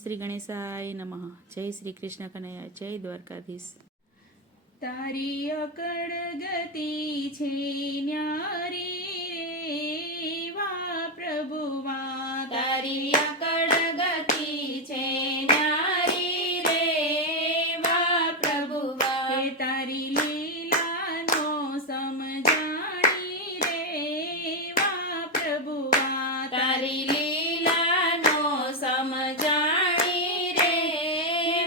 શ્રી ગણેશાય નમઃ. જય શ્રી કૃષ્ણ કનૈયા, જય દ્વારકાધીશ. તારી અકળ ગતિ છે ન્યારી રે વા પ્રભુવા, તારી અકળ ગતિ છે ન્યારી રે વા પ્રભુવા, હે તારી લીલાનો સમજાણી રે વા પ્રભુવા, તારી લીલાનો સમજાણી રે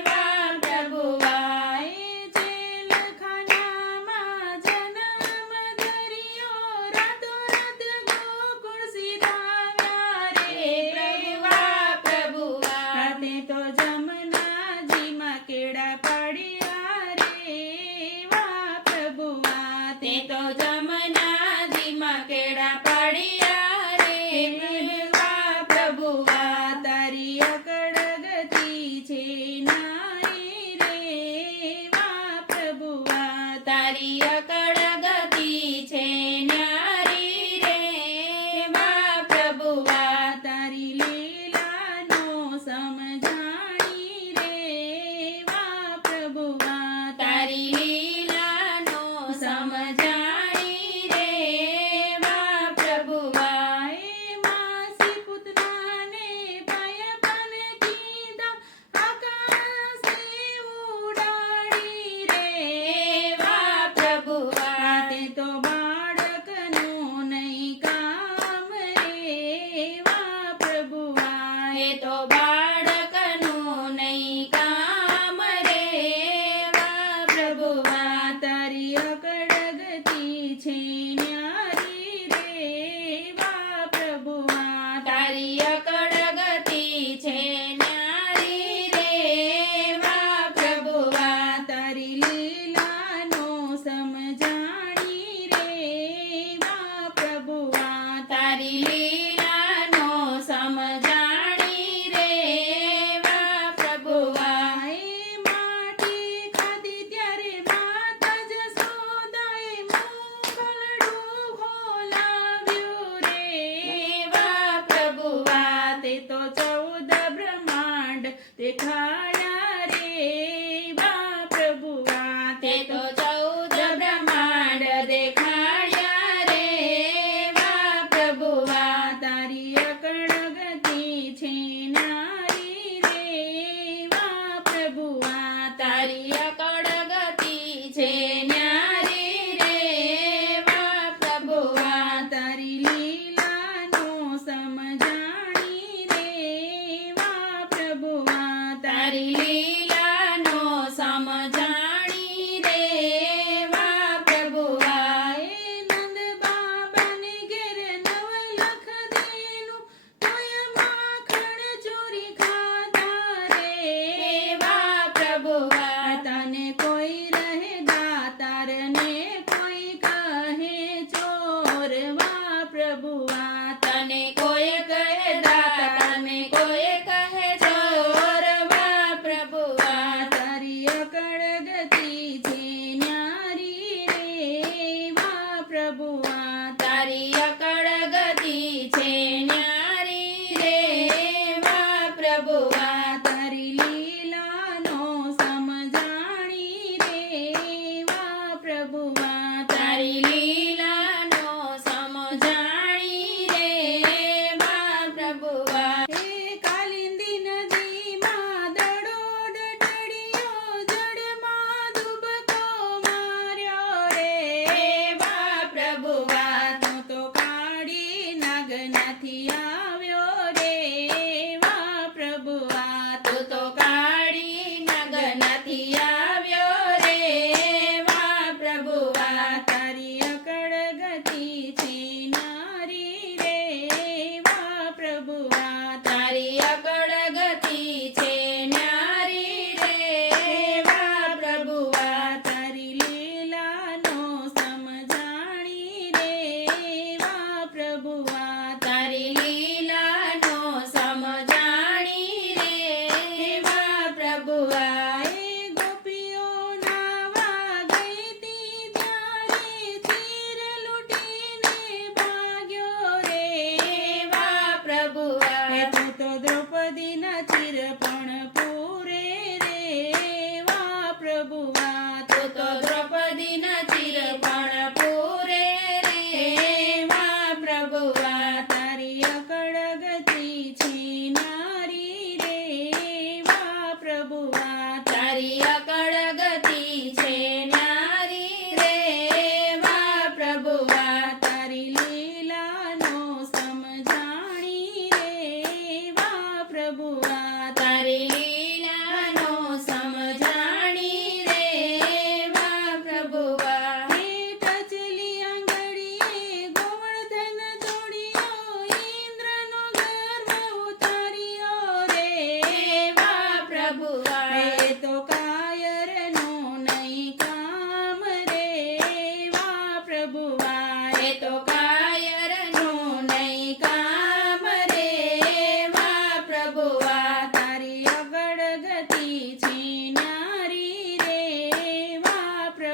વા પ્રભુવા, એ જેલખાનામાં જન્મ ધર્યો, રાતોરાત ગોકુળ સીધાવ્યા રે પ્રભુવા પ્રભુવા, રાતે તો જમનાજીમાં કેળા પાડ્યા રે વા પ્રભુવા, તે તો જમનાજીમાં કેળા પાડ્યા રે વા પ્રભુવા, તારી અકળ ગતિ છે નારી રે વા પ્રભુવા, તારી અકળ ગતિ છે ન્યારી રે વા પ્રભુવા, તારી લીલાનો સમજાણી રે વા પ્રભુવા, તારી લીલાનો સમજાણી રે વા પ્રભુવા, એ માસી પુતનાને પાય પન કીધા, આકાશે ઉડાડી રે વા પ્રભુવા, તે તો બાળકનું નહીં કામ રે વા પ્રભુવા, એ તો બાળકનું નહીં કામ રે વા પ્રભુવા, તારી અકળ ગતિ છે ન્યારી રે વા પ્રભુવા, તારી અકળ ગતિ છે ન્યારી રે વા પ્રભુવા, તારી લીલાનો સમજાણી રે વા પ્રભુવા, તારી લીલાનો સમજાણી રે વા પ્રભુવા, એ માટી ખાધી ત્યારે માતા જશોદાએ મુગલડા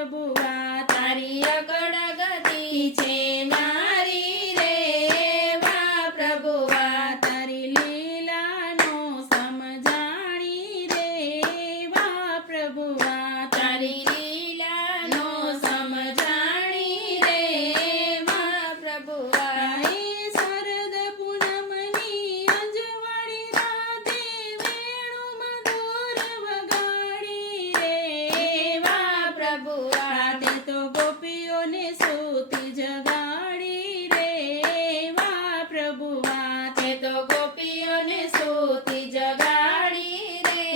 પ્રભુવા તારી અકળ ગતિ છે ન્યારી રે વા પ્રભુવા તારી લીલાનો સમજાણી રે વા પ્રભુવા તારી લીલાનો સમજાણી રે વા પ્રભુવા એ શરદ પૂનમની અંજવાળી રાતે વેણુ મધુર વગાડી રે વા પ્રભુવા રાતે તો ગોપીઓને સૂતી જગાડી રે વા પ્રભુવા તે તો ગોપીઓને સૂતી જગાડી રે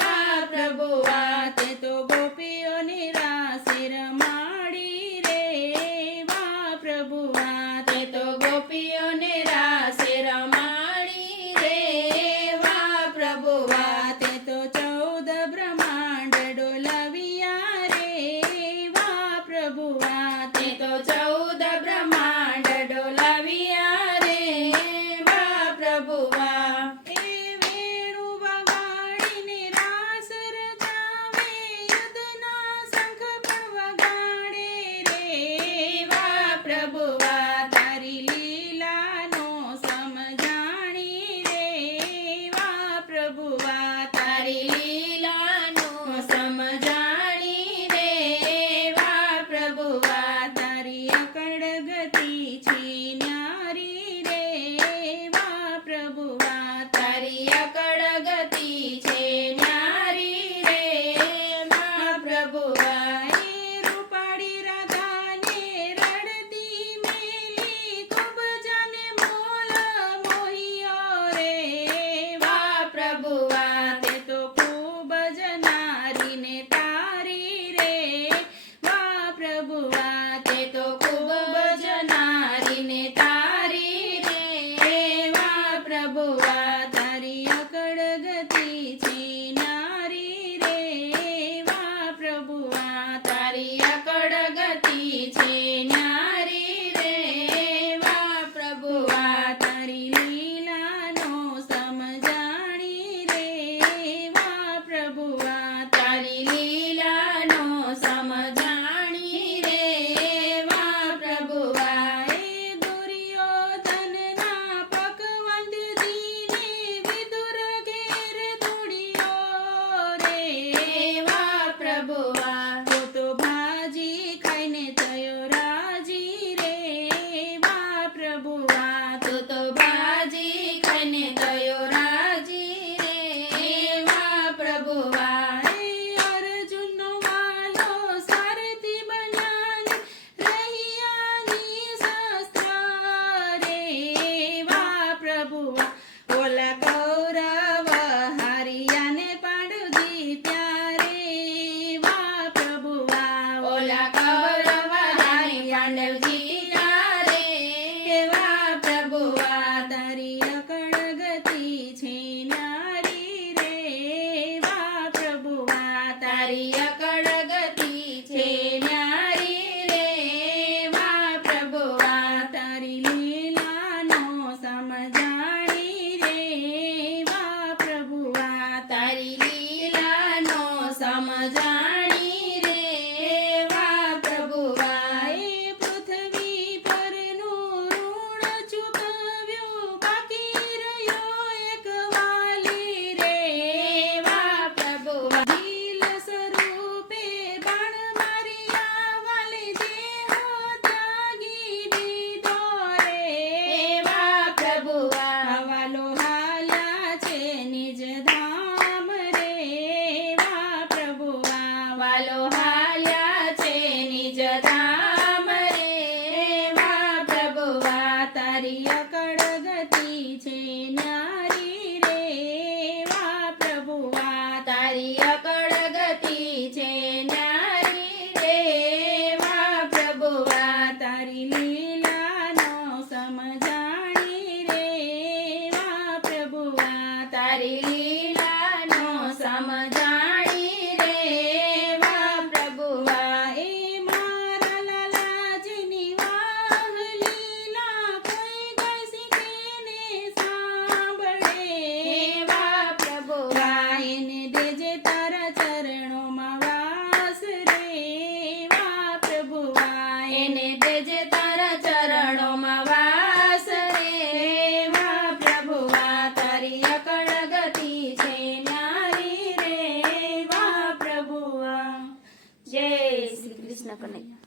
વા પ્રભુવા તે તો ગોપીઓને રાસે રમાડી રે વા પ્રભુવા તે તો ગોપીઓને રાસે રમાડી રે વા પ્રભુવા તે તો 14 બ્રહ્માંડ ડોલાવ્યા રે વા પ્રભુવા તે તો 14 બ્રહ્માંડ ડોલાવ્યા રે વા પ્રભુવા એ વેણુ વગાડીને રાસ રચાવે યુદ્ધના શંખ પણ વગાડે રે વા પ્રભુવા તારી લીલાનો સમજાણી રે વા પ્રભુવા તારી લીલાનું સમજાણી રે વા પ્રભુવા તારી અકળ ગતિ છે ન્યારી રે વા પ્રભુવા તારી અકળ ગતિ છે ન્યારી રે વા પ્રભુવા એ રૂપાળી રાધાને રડતી મેલી ખૂબ જાને મોલ મોહિયો રે વા પ્રભુવા તે તો ખૂબ જ નારીને તારી રે વા પ્રભુવા તે તો ખૂબ જ નારીને તારી રે વા પ્રભુવા તારી અકળ ગતિ છે નારી રે વા પ્રભુવા તારી અકળ ગતિ છે ન્યારી રે વા પ્રભુવા તારી લીલાનો સમજાણી રે વા પ્રભુવા તારી લીલાનો સમજાણી રે વા પ્રભુવા એ દુર્યોધનના પકવંદ દીને વિદુર ઘેર દોડ્યો રે વા પ્રભુવા તો ભાજી ખાઈને થયો રાજી રે વા પ્રભુવા તું તો ભાજી ખાઈને ગયો રાજી રે વા પ્રભુવા એ અર્જુનનો વાલો સારથી બન્યાને રહિયાની શસ્ત્ર રે વા પ્રભુવા ઓલા કૌરવ હારિયાને પાંડવજી ત્યારે વા પ્રભુવા ઓલા કૌરવ હારી પાંડવજી રે વા પ્રભુવા તારી અકળ ગતિ છે નારી રે વા પ્રભુવા તારી અકળ ગતિ છે ન્યારી રે વા પ્રભુવા તારી લીલાનો સમજાણી રે વા પ્રભુવા તારી લીલાનો સમજાણી રે વા પ્રભુવા કૃષ્ણ કનૈયા